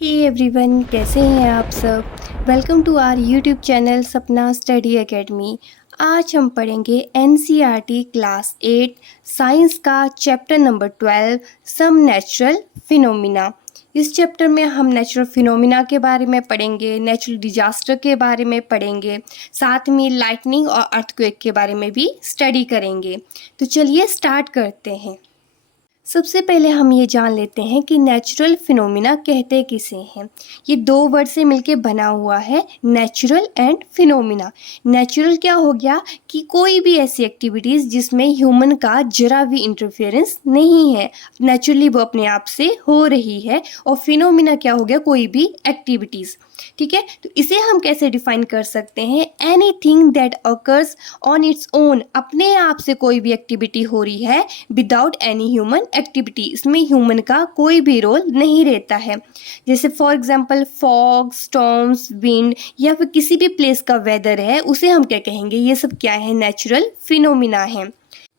Hey everyone, कैसे हैं आप सब। Welcome to our YouTube channel Sapna study academy. आज हम पढ़ेंगे एनसीईआरटी क्लास 8 साइंस का chapter number 12 some natural phenomena. इस चैप्टर में हम नेचुरल फिनोमिना के बारे में पढ़ेंगे, नेचुरल डिजास्टर के बारे में पढ़ेंगे, साथ में लाइटनिंग और अर्थक्वेक के बारे में भी स्टडी करेंगे। तो चलिए स्टार्ट करते हैं। सबसे पहले हम ये जान लेते हैं कि नेचुरल फिनोमिना कहते किसे हैं। ये दो वर्ड से मिलके बना हुआ है, नेचुरल एंड फिनोमिना। नेचुरल क्या हो गया कि कोई भी ऐसी एक्टिविटीज़ जिसमें ह्यूमन का जरा भी इंटरफेरेंस नहीं है, नेचुरली वो अपने आप से हो रही है। और फिनोमिना क्या हो गया, कोई भी एक्टिविटीज़। ठीक है, तो इसे हम कैसे डिफाइन कर सकते हैं, anything that occurs on its own, अपने आप से कोई भी एक्टिविटी हो रही है विदाउट एनी ह्यूमन एक्टिविटी, इसमें ह्यूमन का कोई भी रोल नहीं रहता है। जैसे for example fog, storms, wind या फिर किसी भी प्लेस का वेदर है, उसे हम क्या कहेंगे, ये सब क्या है, नेचुरल फिनोमिना है।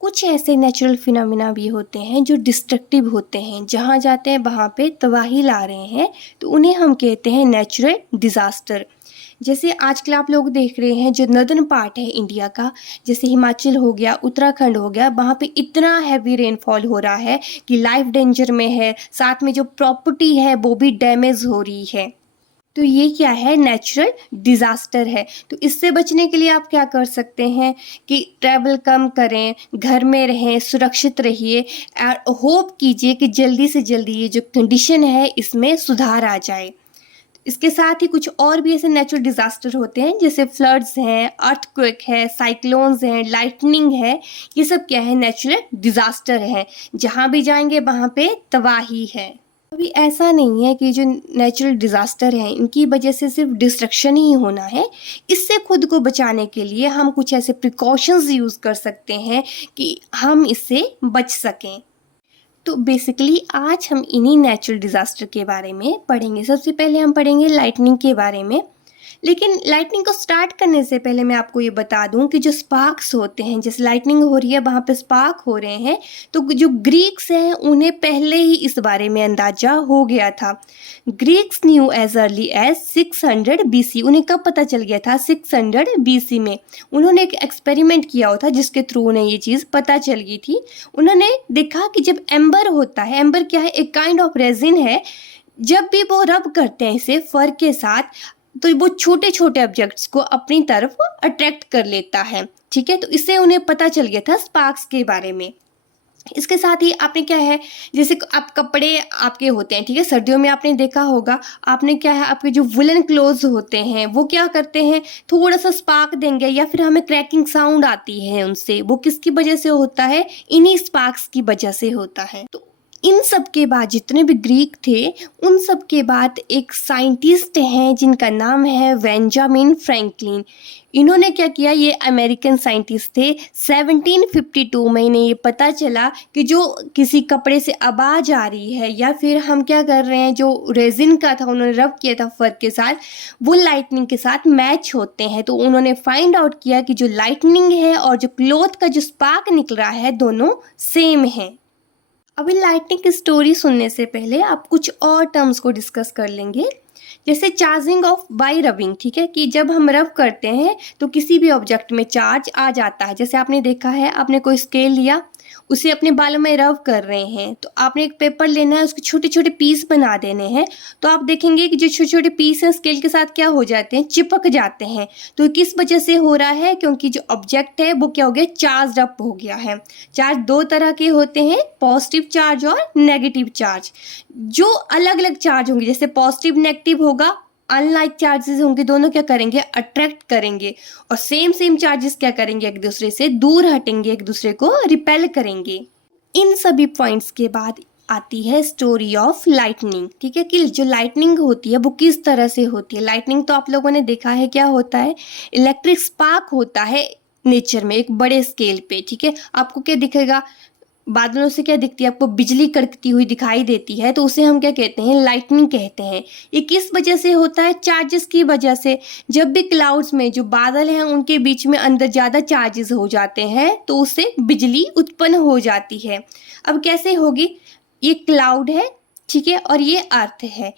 कुछ ऐसे नेचुरल फिनोमिना भी होते हैं जो डिस्ट्रक्टिव होते हैं, जहाँ जाते हैं वहाँ पे तबाही ला रहे हैं, तो उन्हें हम कहते हैं नेचुरल डिज़ास्टर। जैसे आजकल आप लोग देख रहे हैं जो नॉर्दर्न पार्ट है इंडिया का, जैसे हिमाचल हो गया, उत्तराखंड हो गया, वहाँ पे इतना हैवी रेनफॉल हो रहा है कि लाइफ डेंजर में है, साथ में जो प्रॉपर्टी है वो भी डैमेज हो रही है। तो ये क्या है, नेचुरल डिज़ास्टर है। तो इससे बचने के लिए आप क्या कर सकते हैं कि ट्रैवल कम करें, घर में रहें, सुरक्षित रहिए और होप कीजिए कि जल्दी से जल्दी ये जो कंडीशन है इसमें सुधार आ जाए। इसके साथ ही कुछ और भी ऐसे नेचुरल डिज़ास्टर होते हैं, जैसे फ्लड्स हैं, अर्थक्वेक है, साइक्लोन्स हैं, लाइटनिंग है। ये सब क्या है, नेचुरल डिज़ास्टर है। जहाँ भी जाएंगे वहाँ पे तबाही है। अभी ऐसा नहीं है कि जो नेचुरल डिज़ास्टर हैं इनकी वजह से सिर्फ डिस्ट्रक्शन ही होना है। इससे खुद को बचाने के लिए हम कुछ ऐसे प्रिकॉशंस यूज़ कर सकते हैं कि हम इससे बच सकें। तो बेसिकली आज हम इन्हीं नेचुरल डिज़ास्टर के बारे में पढ़ेंगे। सबसे पहले हम पढ़ेंगे लाइटनिंग के बारे में। लेकिन लाइटनिंग को स्टार्ट करने से पहले मैं आपको ये बता दूं कि जो स्पार्क्स होते हैं, जैसे लाइटनिंग हो रही है वहाँ पे स्पार्क हो रहे हैं, तो जो ग्रीक्स हैं उन्हें पहले ही इस बारे में अंदाजा हो गया था। Greeks knew as early as 600 BC। उन्हें कब पता चल गया था, 600 BC में। उन्होंने एक एक्सपेरिमेंट किया होता जिसके थ्रू उन्हें ये चीज़ पता चल गई थी। उन्होंने देखा कि जब एम्बर होता है, एम्बर क्या है, एक काइंड ऑफ रेजिन है, जब भी वो रब करते हैं इसे फर के साथ, तो वो छोटे छोटे ऑब्जेक्ट्स को अपनी तरफ अट्रैक्ट कर लेता है। ठीक है, तो इससे उन्हें पता चल गया था स्पार्क्स के बारे में। इसके साथ ही आपने क्या है, जैसे आप कपड़े आपके होते हैं, ठीक है, सर्दियों में आपने देखा होगा, आपने क्या है, आपके जो वुलन क्लोथ्स होते हैं वो क्या करते हैं, थोड़ा सा स्पार्क देंगे या फिर हमें क्रैकिंग साउंड आती है उनसे। वो किसकी वजह से होता है, इन्हीं स्पार्क्स की वजह से होता है। तो इन सब के बाद जितने भी ग्रीक थे, उन सब के बाद एक साइंटिस्ट हैं जिनका नाम है बेंजामिन फ्रैंकलिन। इन्होंने क्या किया, ये अमेरिकन साइंटिस्ट थे। 1752 में इन्हें ये पता चला कि जो किसी कपड़े से आवाज़ आ रही है या फिर हम क्या कर रहे हैं, जो रेजिन का था उन्होंने रब किया था फर के साथ, वो लाइटनिंग के साथ मैच होते हैं। तो उन्होंने फाइंड आउट किया कि जो लाइटनिंग है और जो क्लॉथ का जो स्पार्क निकल रहा है दोनों सेम है। अभी लाइटनिंग की स्टोरी सुनने से पहले आप कुछ और टर्म्स को डिस्कस कर लेंगे, जैसे चार्जिंग ऑफ बाय रबिंग। ठीक है, कि जब हम रब करते हैं तो किसी भी ऑब्जेक्ट में चार्ज आ जाता है। जैसे आपने देखा है, आपने कोई स्केल लिया, उसे अपने बालों में रब कर रहे हैं, तो आपने एक पेपर लेना है, उसके छोटे छोटे पीस बना देने हैं, तो आप देखेंगे कि जो छोटे छोटे पीस हैं स्केल के साथ क्या हो जाते हैं, चिपक जाते हैं। तो किस वजह से हो रहा है, क्योंकि जो ऑब्जेक्ट है वो क्या हो गया, चार्ज अप हो गया है। चार्ज दो तरह के होते हैं, पॉजिटिव चार्ज और नेगेटिव चार्ज। जो अलग अलग चार्ज होंगे, जैसे पॉजिटिव नेगेटिव होगा, अनलाइक चार्जेस होंगे, दोनों क्या करेंगे, अट्रैक्ट करेंगे। और सेम सेम चार्जेस क्या करेंगे, एक दूसरे से दूर हटेंगे, एक दूसरे को रिपेल करेंगे। इन सभी पॉइंट्स के बाद आती है स्टोरी ऑफ लाइटनिंग। ठीक है, कि जो लाइटनिंग होती है वो किस तरह से होती है। लाइटनिंग तो आप लोगों ने देखा है क्या होता है, इलेक्ट्रिक स्पार्क होता है नेचर में एक बड़े स्केल पे। ठीक है, आपको क्या दिखेगा, बादलों से क्या दिखती है, आपको बिजली कड़कती हुई दिखाई देती है, तो उसे हम क्या कहते हैं, लाइटनिंग कहते हैं। ये किस वजह से होता है, चार्जेस की वजह से। जब भी क्लाउड्स में जो बादल हैं उनके बीच में अंदर ज़्यादा चार्जेस हो जाते हैं तो उससे बिजली उत्पन्न हो जाती है। अब कैसे होगी, ये क्लाउड है, ठीक है, और ये अर्थ है।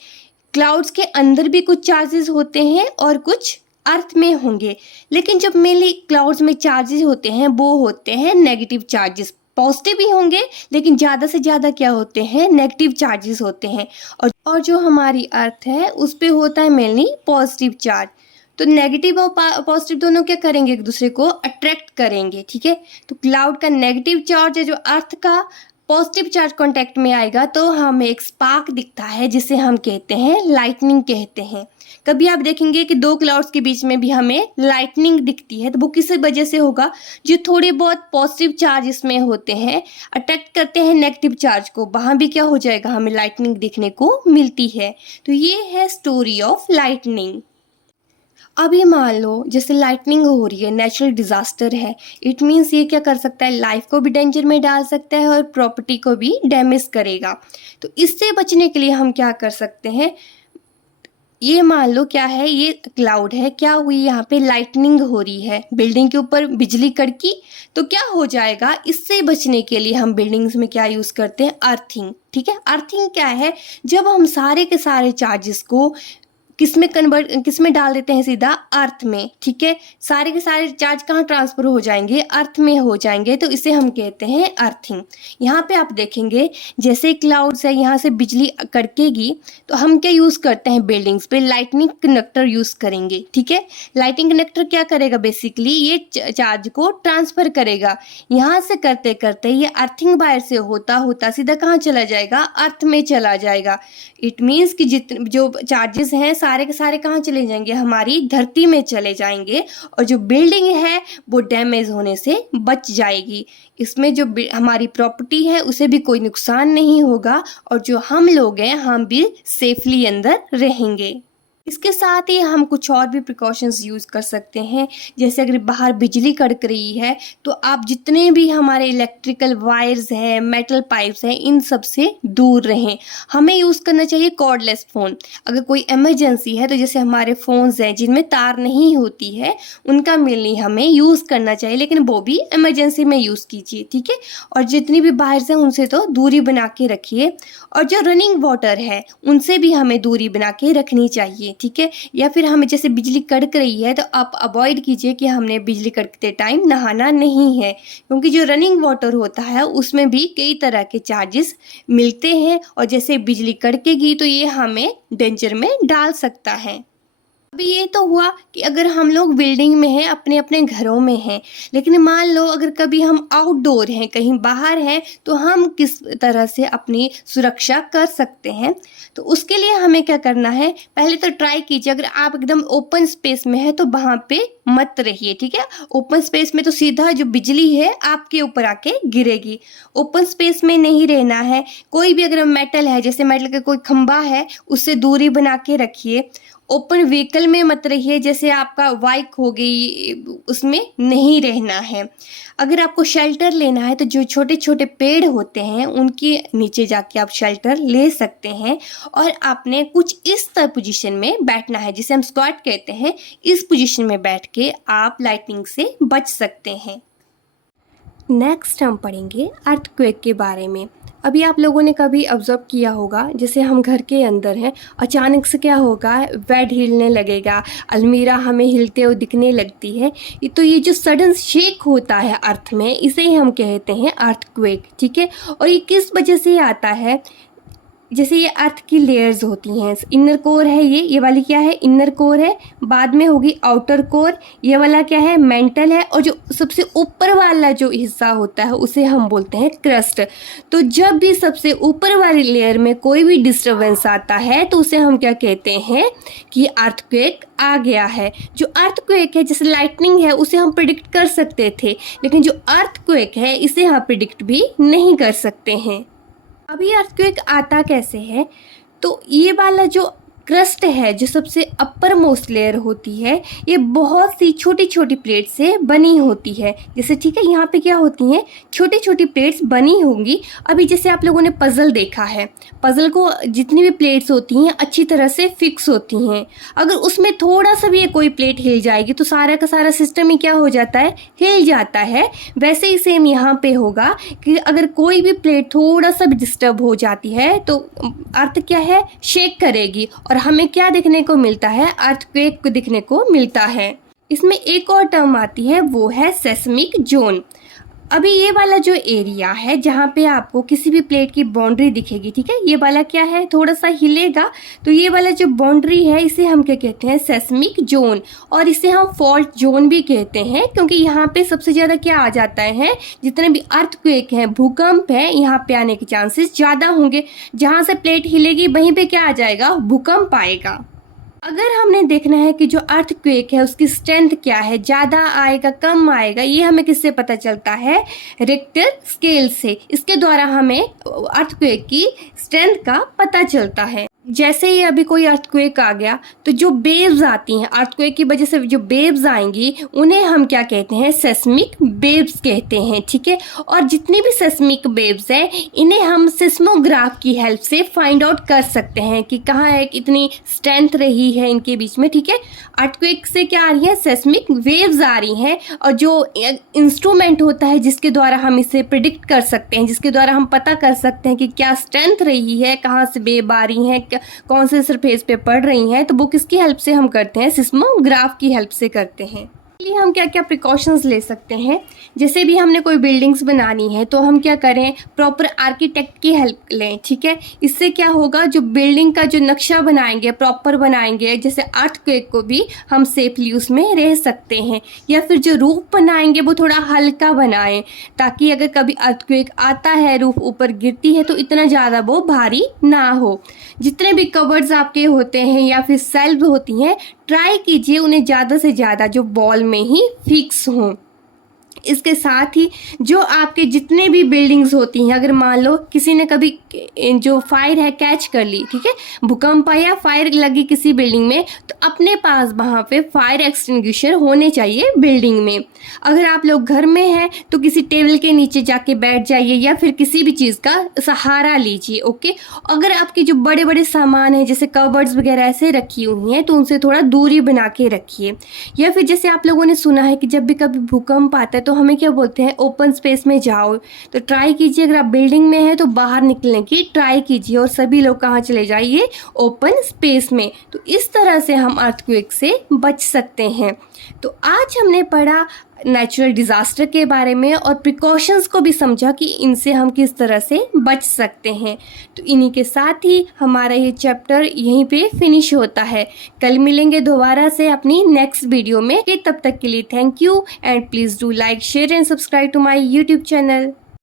क्लाउड्स के अंदर भी कुछ चार्जेस होते हैं और कुछ अर्थ में होंगे, लेकिन जब मेनली क्लाउड्स में चार्जेस होते हैं वो होते हैं नेगेटिव चार्जेस। पॉजिटिव भी होंगे लेकिन ज़्यादा से ज़्यादा क्या होते हैं, नेगेटिव चार्जेस होते हैं। और जो हमारी अर्थ है उस पे होता है मेनली पॉजिटिव चार्ज। तो नेगेटिव और पॉजिटिव दोनों क्या करेंगे, एक दूसरे को अट्रैक्ट करेंगे, ठीक है। तो क्लाउड का नेगेटिव चार्ज है जो अर्थ का पॉजिटिव चार्ज कांटेक्ट में आएगा तो हमें एक स्पार्क दिखता है जिसे हम कहते हैं लाइटनिंग कहते हैं। कभी आप देखेंगे कि दो क्लाउड्स के बीच में भी हमें लाइटनिंग दिखती है, तो वो किस वजह से होगा, जो थोड़े बहुत पॉजिटिव चार्ज इसमें होते हैं अट्रैक्ट करते हैं नेगेटिव चार्ज को, वहाँ भी क्या हो जाएगा, हमें लाइटनिंग देखने को मिलती है। तो ये है स्टोरी ऑफ लाइटनिंग। अब ये मान लो जैसे लाइटनिंग हो रही है, नेचुरल डिजास्टर है, इट मीन्स ये क्या कर सकता है, लाइफ को भी डेंजर में डाल सकता है और प्रॉपर्टी को भी डैमेज करेगा। तो इससे बचने के लिए हम क्या कर सकते हैं, ये मान लो क्या है, ये क्लाउड है, क्या हुई यहाँ पे लाइटनिंग हो रही है, बिल्डिंग के ऊपर बिजली कड़की, तो क्या हो जाएगा, इससे बचने के लिए हम बिल्डिंग्स में क्या यूज़ करते हैं, अर्थिंग, ठीक है। अर्थिंग क्या है, जब हम सारे के सारे चार्जेस को किस में डाल देते हैं, सीधा अर्थ में, ठीक है। सारे के सारे चार्ज कहाँ ट्रांसफर हो जाएंगे, अर्थ में हो जाएंगे, तो इसे हम कहते हैं अर्थिंग। यहाँ पे आप देखेंगे जैसे क्लाउड्स है, यहाँ से बिजली कड़केगी तो हम क्या यूज़ करते हैं, बिल्डिंग्स पे लाइटनिंग कनेक्टर यूज़ करेंगे, ठीक है। लाइटनिंग कनेक्टर क्या करेगा, बेसिकली ये चार्ज को ट्रांसफर करेगा। यहाँ से करते करते ये अर्थिंग वायर से होता होता सीधा कहाँ चला जाएगा, अर्थ में चला जाएगा। इट मीन्स कि जितने जो चार्जेस हैं सारे के सारे कहाँ चले जाएंगे, हमारी धरती में चले जाएंगे, और जो बिल्डिंग है वो डैमेज होने से बच जाएगी। इसमें जो हमारी प्रॉपर्टी है उसे भी कोई नुकसान नहीं होगा, और जो हम लोग हैं हम भी सेफली अंदर रहेंगे। इसके साथ ही हम कुछ और भी प्रिकॉशंस यूज़ कर सकते हैं, जैसे अगर बाहर बिजली कड़क रही है तो आप जितने भी हमारे इलेक्ट्रिकल वायर्स हैं, मेटल पाइप्स हैं, इन सब से दूर रहें। हमें यूज़ करना चाहिए कॉर्डलेस फ़ोन। अगर कोई इमरजेंसी है तो जैसे हमारे फ़ोन्स हैं जिनमें तार नहीं होती है उनका मेनली हमें यूज़ करना चाहिए, लेकिन वो भी इमरजेंसी में यूज़ कीजिए, ठीक है। और जितनी भी वायर्स हैं उनसे तो दूरी बना के रखिए, और जो रनिंग वाटर है उनसे भी हमें दूरी बना के रखनी चाहिए, ठीक है। या फिर हमें जैसे बिजली कड़क रही है तो आप अवॉइड कीजिए कि हमने बिजली कड़कते टाइम नहाना नहीं है, क्योंकि जो रनिंग वाटर होता है उसमें भी कई तरह के चार्जेस मिलते हैं, और जैसे बिजली कड़केगी तो ये हमें डेंजर में डाल सकता है। अभी ये तो हुआ कि अगर हम लोग बिल्डिंग में हैं, अपने अपने घरों में हैं, लेकिन मान लो अगर कभी हम आउटडोर हैं, कहीं बाहर हैं, तो हम किस तरह से अपनी सुरक्षा कर सकते हैं। तो उसके लिए हमें क्या करना है, पहले तो ट्राई कीजिए, अगर आप एकदम ओपन स्पेस में है तो वहाँ पे मत रहिए, ठीक है। ओपन स्पेस में तो सीधा जो बिजली है आपके ऊपर आके गिरेगी, ओपन स्पेस में नहीं रहना है। कोई भी अगर मेटल है, जैसे मेटल का कोई खंभा है, उससे दूरी बना के रखिए। ओपन व्हीकल में मत रहिए, जैसे आपका बाइक हो गई, उसमें नहीं रहना है। अगर आपको शेल्टर लेना है तो जो छोटे छोटे पेड़ होते हैं उनके नीचे जाके आप शेल्टर ले सकते हैं, और आपने कुछ इस तरह पोजीशन में बैठना है जिसे हम स्क्वाट कहते हैं। इस पोजीशन में बैठ के आप लाइटनिंग से बच सकते हैं। नेक्स्ट हम पढ़ेंगे अर्थक्वेक के बारे में। अभी आप लोगों ने कभी ऑब्जर्व किया होगा, जैसे हम घर के अंदर हैं, अचानक से क्या होगा, बेड हिलने लगेगा, अलमीरा हमें हिलते हुए दिखने लगती है। तो ये जो सडन शेक होता है अर्थ में, इसे ही हम कहते हैं अर्थक्वेक, ठीक है। और ये किस वजह से आता है, जैसे ये अर्थ की लेयर्स होती हैं, इनर कोर है, ये वाली क्या है, इनर कोर है, बाद में होगी आउटर कोर, ये वाला क्या है, मेंटल है, और जो सबसे ऊपर वाला जो हिस्सा होता है उसे हम बोलते हैं क्रस्ट। तो जब भी सबसे ऊपर वाली लेयर में कोई भी डिस्टर्बेंस आता है तो उसे हम क्या कहते हैं कि अर्थक्वेक आ गया है। जो अर्थक्वेक है, जैसे लाइटनिंग है, उसे हम प्रिडिक्ट कर सकते थे, लेकिन जो अर्थक्वेक है इसे हम प्रिडिक्ट भी नहीं कर सकते हैं। अभी अर्थक्वेक आता कैसे है, तो ये वाला जो क्रस्ट है, जो सबसे अपर मोस्ट लेयर होती है, ये बहुत सी छोटी छोटी प्लेट से बनी होती है। जैसे ठीक है, यहाँ पे क्या होती हैं, छोटी छोटी प्लेट्स बनी होंगी। अभी जैसे आप लोगों ने पज़ल देखा है, पज़ल को जितनी भी प्लेट्स होती हैं अच्छी तरह से फिक्स होती हैं। अगर उसमें थोड़ा सा भी कोई प्लेट हिल जाएगी तो सारा का सारा सिस्टम ही क्या हो जाता है, हिल जाता है। वैसे ही सेम यहाँ पे होगा कि अगर कोई भी प्लेट थोड़ा सा भी डिस्टर्ब हो जाती है तो अर्थ क्या है, शेक करेगी, और हमें क्या देखने को मिलता है, अर्थक्वेक को दिखने को मिलता है। इसमें एक और टर्म आती है, वो है सेस्मिक जोन। अभी ये वाला जो एरिया है जहाँ पे आपको किसी भी प्लेट की बाउंड्री दिखेगी, ठीक है, ये वाला क्या है, थोड़ा सा हिलेगा, तो ये वाला जो बाउंड्री है इसे हम क्या कहते हैं, सेस्मिक जोन। और इसे हम फॉल्ट जोन भी कहते हैं, क्योंकि यहाँ पे सबसे ज़्यादा क्या आ जाता है, जितने भी अर्थक्वेक हैं, भूकंप है, यहाँ पे आने के चांसेस ज़्यादा होंगे। जहाँ से प्लेट हिलेगी वहीं पे क्या आ जाएगा, भूकंप आएगा। अगर हमने देखना है कि जो अर्थक्वेक है उसकी स्ट्रेंथ क्या है, ज़्यादा आएगा कम आएगा, ये हमें किससे पता चलता है, रिक्टर स्केल से। इसके द्वारा हमें अर्थक्वेक की स्ट्रेंथ का पता चलता है। जैसे ही अभी कोई अर्थक्वेक आ गया तो जो वेव्स आती हैं, अर्थक्वेक की वजह से जो वेव्स आएंगी उन्हें हम क्या कहते हैं, सेस्मिक वेव्स कहते हैं, ठीक है। और जितनी भी सेस्मिक वेव्स हैं इन्हें हम सिस्मोग्राफ की हेल्प से फाइंड आउट कर सकते हैं कि कहाँ है, कितनी स्ट्रेंथ रही है इनके बीच में, ठीक है। अर्थक्वेक से क्या आ रही है, सेस्मिक वेव्स आ रही हैं। और जो इंस्ट्रूमेंट होता है जिसके द्वारा हम इसे प्रिडिक्ट कर सकते हैं, जिसके द्वारा हम पता कर सकते हैं कि क्या स्ट्रेंथ रही है, कहाँ से वेव आ रही है, कौन से सरफेस पे पड़ रही हैं, तो वो किसकी हेल्प से हम करते हैं, सिस्मोग्राफ की हेल्प से करते हैं। इसलिए हम क्या क्या प्रिकॉशंस ले सकते हैं, जैसे भी हमने कोई बिल्डिंग्स बनानी है तो हम क्या करें, प्रॉपर आर्किटेक्ट की हेल्प लें, ठीक है। इससे क्या होगा, जो बिल्डिंग का जो नक्शा बनाएंगे, प्रॉपर बनाएंगे, जैसे अर्थक्वेक को भी हम सेफली उसमें रह सकते हैं। या फिर जो रूफ बनाएंगे वो थोड़ा हल्का बनाएं, ताकि अगर कभी अर्थक्वेक आता है, रूफ ऊपर गिरती है तो इतना ज़्यादा वो भारी ना हो। जितने भी कवर्ड्स आपके होते हैं या फिर सेल्फ होती हैं, ट्राई कीजिए उन्हें ज़्यादा से ज़्यादा जो वॉल में ही फिक्स हों। इसके साथ ही जो आपके जितने भी बिल्डिंग्स होती हैं, अगर मान लो किसी ने कभी जो फायर है कैच कर ली, ठीक है, भूकंप आया, फायर लगी किसी बिल्डिंग में, तो अपने पास वहाँ पे फायर एक्सटिंग्विशर होने चाहिए बिल्डिंग में। अगर आप लोग घर में हैं तो किसी टेबल के नीचे जाके बैठ जाइए या फिर किसी भी चीज़ का सहारा लीजिए, ओके। अगर आपके जो बड़े बड़े सामान हैं जैसे कवर्ड्स वगैरह ऐसे रखी हुई हैं तो उनसे थोड़ा दूरी बना के रखिए। या फिर जैसे आप लोगों ने सुना है कि जब भी कभी भूकंप आता है तो हमें क्या बोलते हैं, ओपन स्पेस में जाओ। तो ट्राई कीजिए, अगर आप बिल्डिंग में हैं तो बाहर निकलने की ट्राई कीजिए और सभी लोग कहाँ चले जाइए, ओपन स्पेस में। तो इस तरह से हम अर्थक्वेक से बच सकते हैं। तो आज हमने पढ़ा नेचुरल डिज़ास्टर के बारे में और प्रिकॉशंस को भी समझा कि इनसे हम किस तरह से बच सकते हैं। तो इन्हीं के साथ ही हमारा ये चैप्टर यहीं पे फिनिश होता है। कल मिलेंगे दोबारा से अपनी नेक्स्ट वीडियो में। तब तक के लिए thank you and please do like, share and subscribe to my YouTube channel.